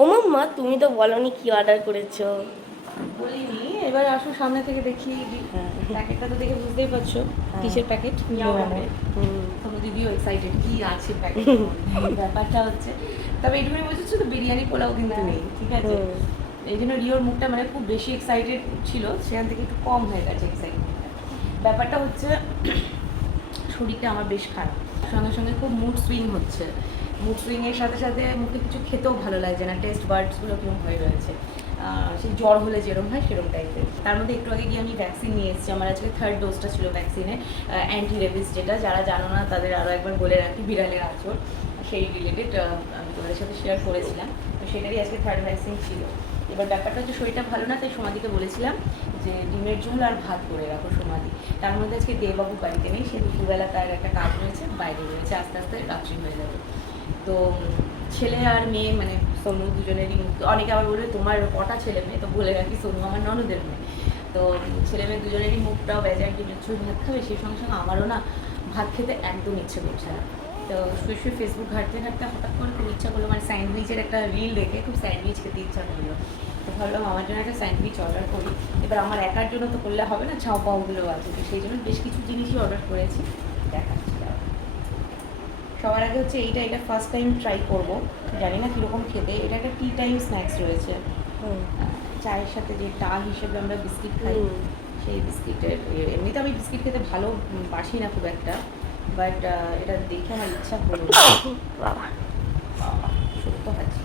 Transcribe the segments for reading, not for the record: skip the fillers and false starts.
ও মাম্মা, তুমি তো বলনি কি অর্ডার করেছো। বলিনি, এবার আসো সামনে থেকে দেখি। প্যাকেটটা তো দেখে বুঝতেই পারছো কিসের প্যাকেট। তোমার দিদিও এক্সাইটেড কি আছে প্যাকেট। ব্যাপারটা হচ্ছে, তবে এইটুকুনি বুঝেছো তো বিরিয়ানি পোলাও কিন্তু নেই, ঠিক আছে। এই জন্য রিওর মুখটা মানে খুব বেশি এক্সাইটেড ছিল, সেখান থেকে একটু কম হয়ে গেছে এক্সাইটমেন্টটা। ব্যাপারটা হচ্ছে শরীরটা আমার বেশ খারাপ, সঙ্গে সঙ্গে খুব মুড সুইং হচ্ছে। মুড সুইংয়ের সাথে সাথে মুখে কিছু খেতেও ভালো লাগছে না, টেস্ট বার্ডসগুলো কিরকম হয়ে রয়েছে, সেই জ্বর হলে যেরকম হয় সেরকম টাইপের। তার মধ্যে একটু আগে গিয়ে আমি ভ্যাকসিন নিয়ে এসেছি, আমার আজকে 3rd ডোজটা ছিল ভ্যাকসিনে, অ্যান্টি রেবিস, যেটা যারা জানো না তাদের আরও একবার বলে রাখি, বিড়ালের আঁচড়, সেই রিলেটেড আমি তোমাদের সাথে শেয়ার করেছিলাম। তো সেটারই আজকে 3rd ভ্যাকসিন ছিল। এবার ব্যাপারটা হচ্ছে শরীরটা ভালো না, তাই সমাধিকে বলেছিলাম যে ডিমের ঝোল আর ভাত করে রাখো সমাধি। তার মধ্যে আজকে দেববাবু বাড়িতে নেই, সে দুপুরবেলা তার একটা কাজ রয়েছে, বাইরে রয়েছে, আস্তে আস্তে রাত্রি হয়ে যাবে। তো ছেলে আর মেয়ে মানে সোনু দুজনেরই মুখ, অনেকে আবার বলবে তোমার কটা ছেলে মেয়ে, তো বলে রাখি সোনু আমার ননদের মেয়ে। তো ছেলে মেয়ে দুজনেরই মুখটাও বেজায়, ডিমের ঝোল ভাত খাবে, সেই সঙ্গে সঙ্গে আমারও না ভাত খেতে একদম ইচ্ছে করছে না। তো শুয়ে শুয়ে ফেসবুক ঘাঁটতে ঘাঁটতে হঠাৎ করে খুব ইচ্ছা করলো, মানে স্যান্ডউইচের একটা রিল দেখে খুব স্যান্ডউইচ খেতে ইচ্ছা করলো। তো ভাবলাম আমার জন্য একটা স্যান্ডউইচ অর্ডার করি। এবার আমার একার জন্য তো করলে হবে না, ছাও পাওগুলো আছে, তো সেই জন্য বেশ কিছু জিনিসই অর্ডার করেছি, দেখাচ্ছি। সবার আগে হচ্ছে এটা ফার্স্ট টাইম ট্রাই করবো, জানি না কীরকম খেতে। এটা একটা টি টাইম স্ন্যাক্স রয়েছে, চায়ের সাথে যে টা হিসেবে আমরা বিস্কিট খাই, সেই বিস্কিটের। এমনিতে আমি বিস্কিট খেতে ভালো বাসি না খুব একটা, বাট এটা দেখে আমার ইচ্ছা হলো। সত্য আছে।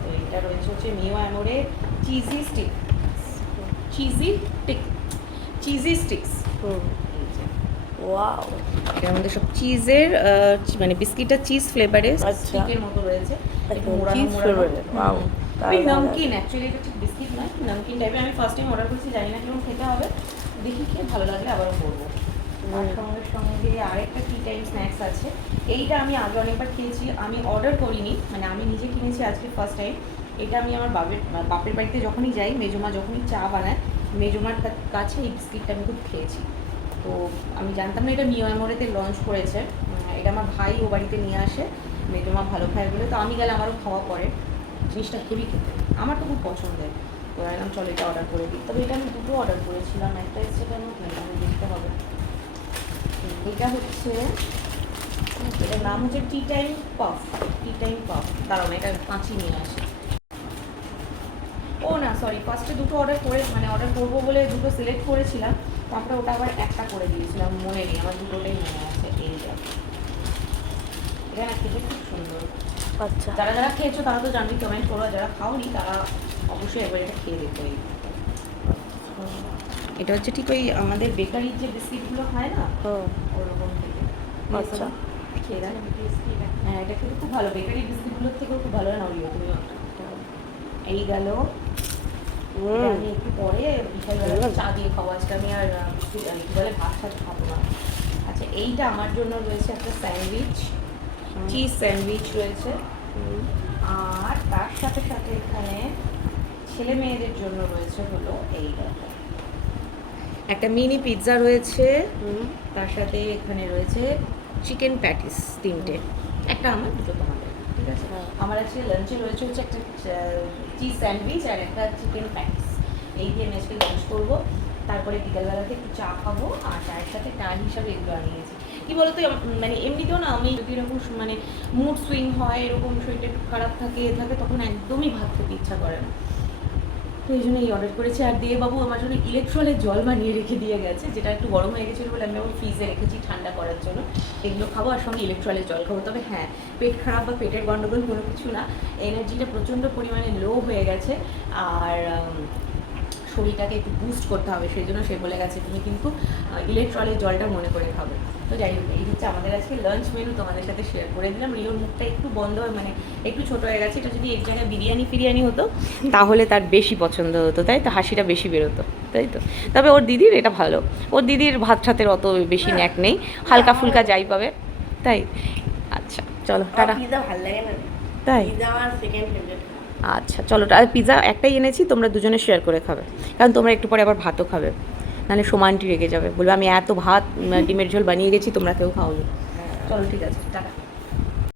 তো এটা রয়েছে হচ্ছে মিও অ্যামোরে চিজি স্টিক্স। ওয়াও, এটার মধ্যে সব চিজের মানে বিস্কিটটা চিজ ফ্লেভারে স্টিকের মতো রয়েছে, একটু মোড়ানো। নমকিন, অ্যাকচুয়ালি এটা ঠিক বিস্কিট নয়, নমকিন টাইপের। আমি ফার্স্ট টাইম অর্ডার করেছি, জানি না কিরকম খেতে হবে, দেখি খেয়ে ভালো লাগলে আবারও করবো। আর সঙ্গে সঙ্গে আরেকটা টি টাইম স্ন্যাক্স আছে, এইটা আমি আগে অনেকবার খেয়েছি, আমি অর্ডার করিনি, মানে আমি নিজে কিনেছি আজকে ফার্স্ট টাইম। এটা আমি আমার বাপের বাড়িতে যখনই যাই, মেজমা যখনই চা বানায়, মেজমার কাছে এই বিস্কিটটা আমি খুব খেয়েছি। তো আমি জানতাম না এটা মিও অ্যামোরেতে লঞ্চ করেছে। এটা আমার ভাই ও বাড়িতে নিয়ে আসে, মেজমা ভালো খায় বলে, তো আমি গেলে আমারও খাওয়া পড়ে। জিনিসটা হেভি খেতে, আমার তো খুব পছন্দের। তো এলাম চলো এটা অর্ডার করে দিই। তবে এটা আমি দুটো অর্ডার করেছিলাম, একটা এসছে কেন আমি দেখতে হবে। এটা হচ্ছে, এটার নাম হচ্ছে টি টাইম পাফ। দাঁড়াও এটা কাঁচি নিয়ে আসে। ও না সরি, ফার্স্টে দুটো অর্ডার করবো বলে দুটো সিলেক্ট করেছিলাম, তারপরে ওটা আবার একটা করে দিয়েছিলাম, মনে নেই আমার, দুটোটাই মনে আছে। এইটা এটা না খেতে খুব সুন্দর। আচ্ছা, যারা যারা খেয়েছো তারা তো জানবি, কমেন্ট করো, যারা খাওনি তারা অবশ্যই একবার এটা খেয়ে দেখো। এটা হচ্ছে ঠিক ওই আমাদের বেকারির যে বিস্কিটগুলো হয় না, ওরকম থেকে। আচ্ছা, খেয়ে দেখ। হ্যাঁ, এটা খেতে খুব ভালো, বেকারি বিস্কিটগুলোর থেকেও খুব ভালো নাও। তুমি এই গেল। আমি একটু পরে বিকালবেলা চা দিয়ে খাবো, আজকে আমি আর বলে ভাত সাথে খাবো না। আচ্ছা, এইটা আমার জন্য রয়েছে একটা স্যান্ডউইচ, চিজ স্যান্ডউইচ রয়েছে। আর তার সাথে সাথে এখানে ছেলে মেয়েদের জন্য রয়েছে হলো এইটা, একটা মিনি পিৎজা রয়েছে। তার সাথে এখানে রয়েছে চিকেন প্যাটিস, 3টে, একটা আমার, দুটো তোমাদের, ঠিক আছে। আমার আজকে লাঞ্চে রয়েছে হচ্ছে একটা চিজ স্যান্ডউইচ আর একটা চিকেন প্যাটিস। এই দিয়ে আমি আজকে লাঞ্চ করবো। তারপরে বিকালবেলাতে একটু চা খাবো, আর চায়ের সাথে টান হিসাবে এগুলো আনিয়েছি। কি বলতো, মানে এমনিতেও না আমি যদি এরকম মানে মুড সুইং হয়, এরকম শরীরটা একটু খারাপ থাকে তখন একদমই ভাত খেতে ইচ্ছা করে না। তো এই জন্য এই অর্ডার করেছি। আর দিয়ে বাবু আমার জন্য ইলেকট্রলের জল বানিয়ে রেখে দিয়ে গেছে, যেটা একটু গরম হয়ে গেছিলো বলে আমি আবার ফ্রিজে রেখেছি ঠান্ডা করার জন্য। এগুলো খাবো আর সঙ্গে ইলেকট্রলের জল খাবো। তবে হ্যাঁ, পেট খারাপ বা পেটের গন্ডগোল কোনো কিছু না, এনার্জিটা প্রচণ্ড পরিমাণে লো হয়ে গেছে, আর শরীরটাকে একটু বুস্ট করতে হবে, সেই জন্য সে বলে গেছে তুমি কিন্তু ইলেকট্রলের জলটা মনে করে খাবে। তো যাই হোক, এই হচ্ছে আমাদের আজকে লাঞ্চ মেনু, তোমাদের সাথে শেয়ার করে দিলাম। রিওর মুখটা একটু বন্ধ, মানে একটু ছোটো হয়ে গেছে। এটা যদি এক জায়গায় বিরিয়ানি হতো তাহলে তার বেশি পছন্দ হতো, তাই তো, হাসিটা বেশি বেরোতো, তাই তো। তবে ওর দিদির এটা ভালো, ওর দিদির ভাত সাথের অত বেশি ন্যাক নেই, হালকা ফুলকা যাই পাবে, তাই। আচ্ছা চলো টাটা। ভালো লাগে না তাই, আমার সেকেন্ড ফেভারিট। আচ্ছা চলো, আর পিৎজা একটাই এনেছি, তোমরা দুজনে শেয়ার করে খাবে, কারণ তোমরা একটু পরে আবার ভাতও খাবে। নাহলে সোমানটি রেগে যাবে, বলবে আমি এত ভাত ডিমের ঝোল বানিয়ে গেছি তোমরা কেউ খাওনি। চলো ঠিক আছে, টাটা।